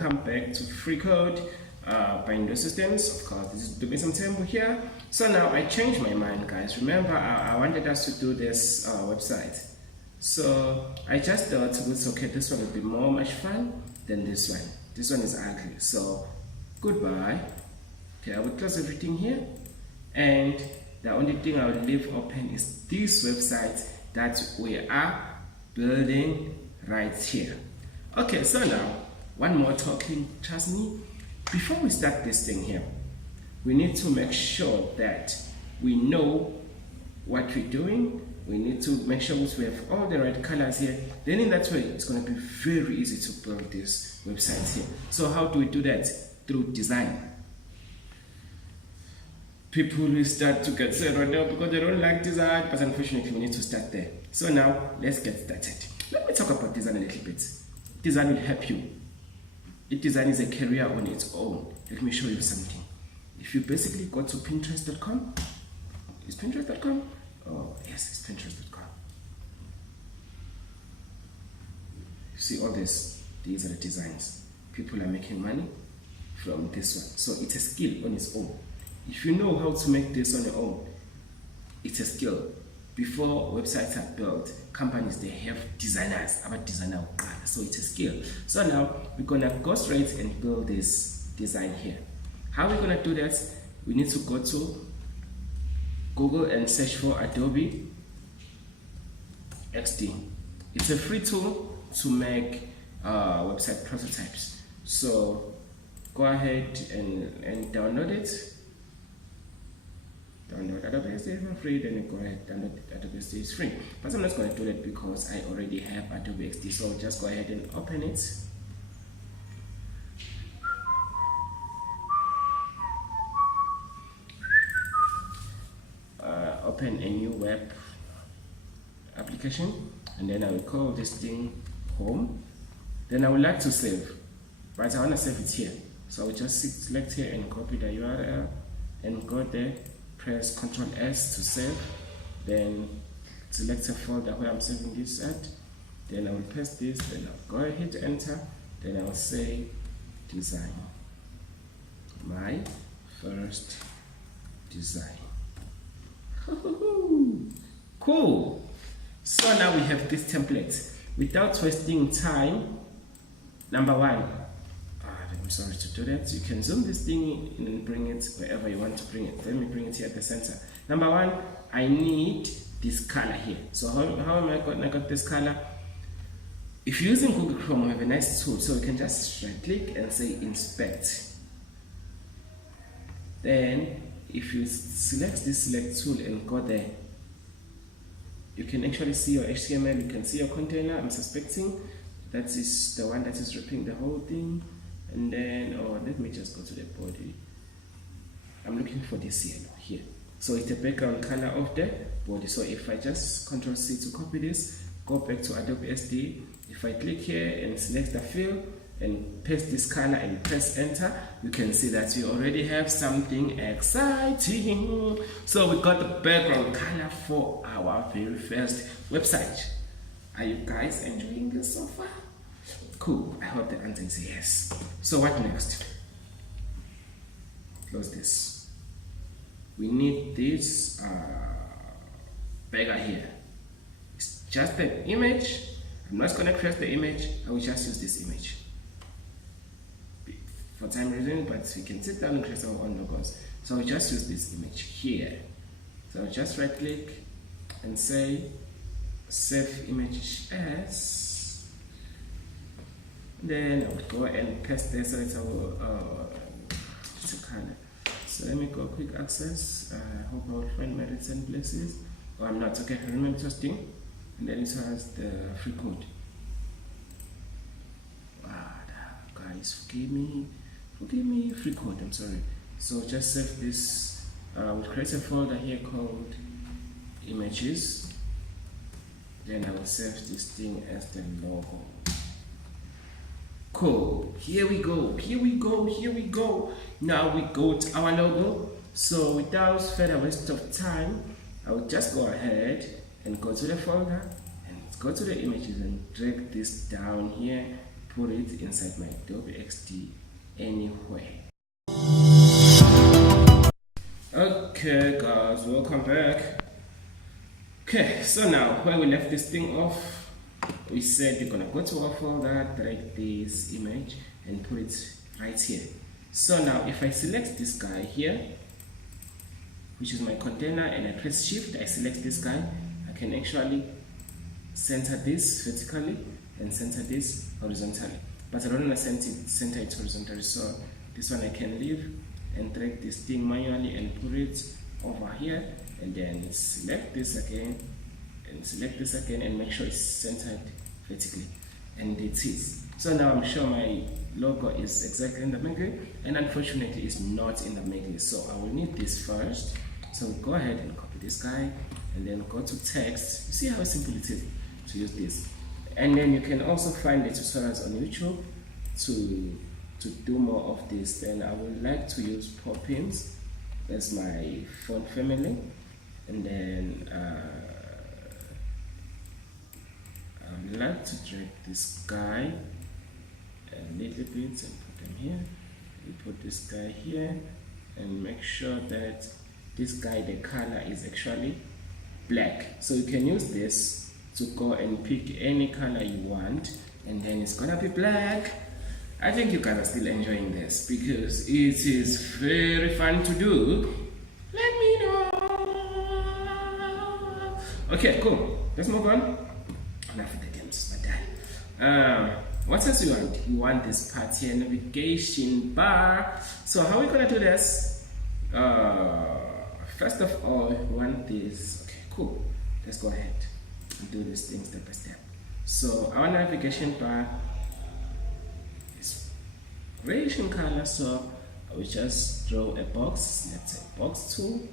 welcome back to Free Code by Ndu Systems. Of course, this is Adobe XD Ndu here. So now I changed my mind, guys. Remember, I wanted us to do this website. So I just thought, it's okay, this one would be much fun than this one. This one is ugly. So goodbye. Okay, I will close everything here. And the only thing I will leave open is this website that we are building right here. Okay, so now one more talking, trust me. Before we start this thing here, we need to make sure that we know what we're doing. We need to make sure we have all the right colors here. Then in that way, it's going to be very easy to build this website here. So how do we do that? Through design. People will start to get sad right now because they don't like design, but unfortunately we need to start there. So now let's get started. Let me talk about design a little bit. Design will help you. Design is a career on its own. Let me show you something. If you basically go to Pinterest.com, is Pinterest.com? Oh yes, it's Pinterest.com. You see all this? These are the designs. People are making money from this one. So it's a skill on its own. If you know how to make this on your own, it's a skill. Before websites are built, companies, they have designers, about designer, so it's a skill. So now we're gonna go straight and build this design here. How are we gonna do that? We need to go to Google and search for Adobe XD. It's a free tool to make website prototypes. So go ahead and download it. Download Adobe XD for free, then you go ahead and download Adobe XD, it's free. But I'm not going to do that because I already have Adobe XD, so just go ahead and open it. Open a new web application, and then I will call this thing home. Then I would like to save, but I want to save it here. So I will just select here and copy the URL and go there. Press Ctrl S to save, then select a folder where I'm saving this at, then I will paste this, then I'll go ahead, hit enter, then I will say design, my first design. Cool. So now we have this template. Without wasting time, number one, I'm sorry to do that. You can zoom this thing in and bring it wherever you want to bring it. Let me bring it here at the center. Number one, I need this color here. So how am I going to get this color? If you're using Google Chrome, we have a nice tool. So you can just right click and say inspect. Then if you select this select tool and go there, you can actually see your HTML, you can see your container. I'm suspecting that is the one that is wrapping the whole thing. And then, let me just go to the body. I'm looking for this yellow here. So it's the background color of the body. So if I just Ctrl C to copy this, go back to Adobe XD. If I click here and select the fill and paste this color and press enter, you can see that we already have something exciting. So we got the background color for our very first website. Are you guys enjoying this so far? Cool, I hope the answer is yes. So what next? Close this. We need this beggar here. It's just an image. I'm not going to create the image, I will just use this image. For time reason, but we can sit down and create our own logos. So I'll just use this image here. So I'll just right click and say save image as. Then I would go and paste this so it's a color. So let me go quick access. I hope I will find my recent places. Oh, I'm not. Okay, remember testing. And then it has the free code. Wow, guys, forgive me, free code, I'm sorry. So just save this. We'll create a folder here called images. Then I will save this thing as the logo. Cool. Here we go. Now we got our logo. So without further waste of time, I will just go ahead and go to the folder and go to the images and drag this down here put it inside my Adobe XD anywhere. Okay guys, welcome back. Okay, so now where we left this thing off, we said you're gonna go to our folder, drag this image and put it right here. So now if I select this guy here, which is my container, and I press shift, I select this guy, I can actually center this vertically and center this horizontally, but I don't want to center it horizontally, so this one I can leave and drag this thing manually and put it over here, and then select this again and select this again and make sure it's centered vertically, and it is. So now I'm sure my logo is exactly in the middle, and unfortunately it's not in the middle, so I will need this first. So go ahead and copy this guy and then go to text. You see how simple it is to use this, and then you can also find the tutorials on YouTube to do more of this. Then I would like to use pop-ins as my font family, and then I would like to drag this guy a little bit and put them here. We put this guy here and make sure that this guy, the color is actually black. So you can use this to go and pick any color you want, and then it's gonna be black. I think you guys are still enjoying this because it is very fun to do. Let me know. Okay, cool. Let's move on. Enough of the games, my dad. What else you want? You want this part here, navigation bar. So how are we gonna do this? First of all, we want this. Okay, cool. Let's go ahead and do this thing step by step. So our navigation bar is grayish in color, so I will just draw a box. Let's say box 2,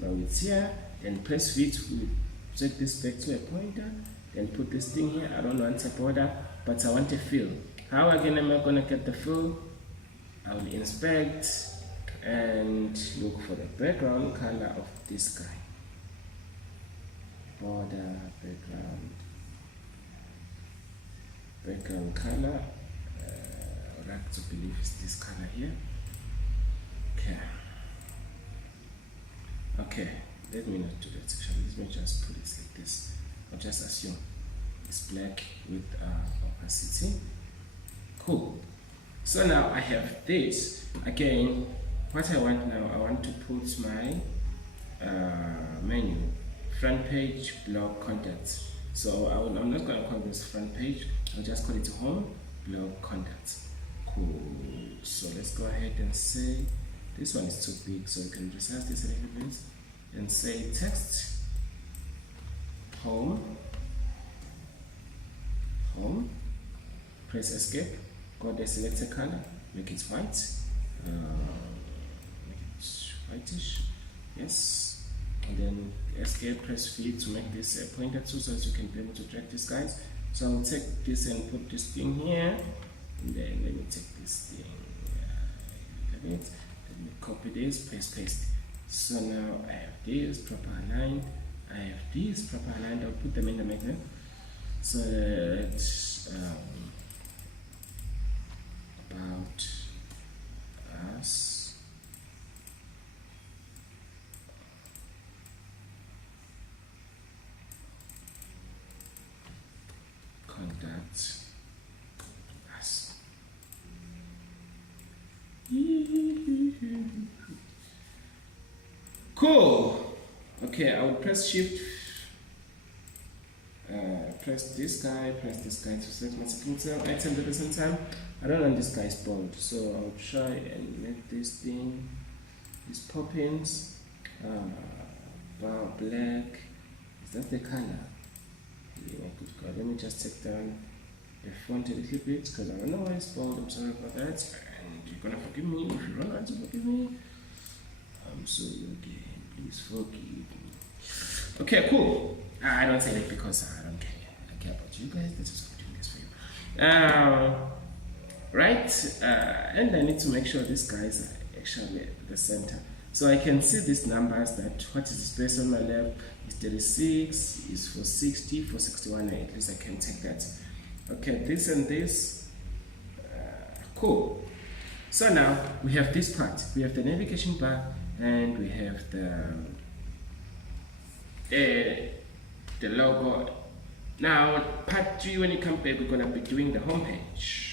draw it here, and press V to take this back to a pointer, then put this thing here. I don't want a border, but I want a fill. How again am I gonna get the fill? I will inspect and look for the background color of this guy. Border, background color. I would like to believe it's this color here. Okay, let me not do that actually. Let me just put it like this. I'll just assume it's black with opacity. Cool. So now I have this. Again, what I want now, I want to put my menu, front page, blog, contacts. So I'm not going to call this front page. I'll just call it home, blog, contacts. Cool. So let's go ahead and say this one is too big, so you can resize this a little bit and say text home. Press escape. Go there, select a color, make it white. Make it whitish. Yes. And then escape, press V to make this a pointer too, so that you can be able to drag these guys. So I'll take this and put this thing here, and then let me take this thing, let me copy this, paste. So now I have this proper aligned, I have these proper aligned. I'll put them in the magnet so that about us. Contact us. Cool. Okay, I will press shift, press this guy to select my sequential item at the same time. I don't want this guy's bold, so I'll try and make this thing, these pop-ins, bar black. Is that the color? Yeah, good God. Let me just take down the font a little bit because I don't know why it's bold. I'm sorry about that, and you're gonna forgive me if you're not going to forgive me. I'm sorry again. Please forgive me. Okay, cool. I don't say that because I don't care. I care about you guys. This is doing this for you. Right, and I need to make sure these guys are actually at the center. So I can see these numbers, that what is the space on my left is 36, is for 60, for 61, at least I can take that. Okay, this and this, Cool. So now we have this part. We have the navigation bar and we have the logo. Now part 3, when you come back, we're gonna be doing the home page.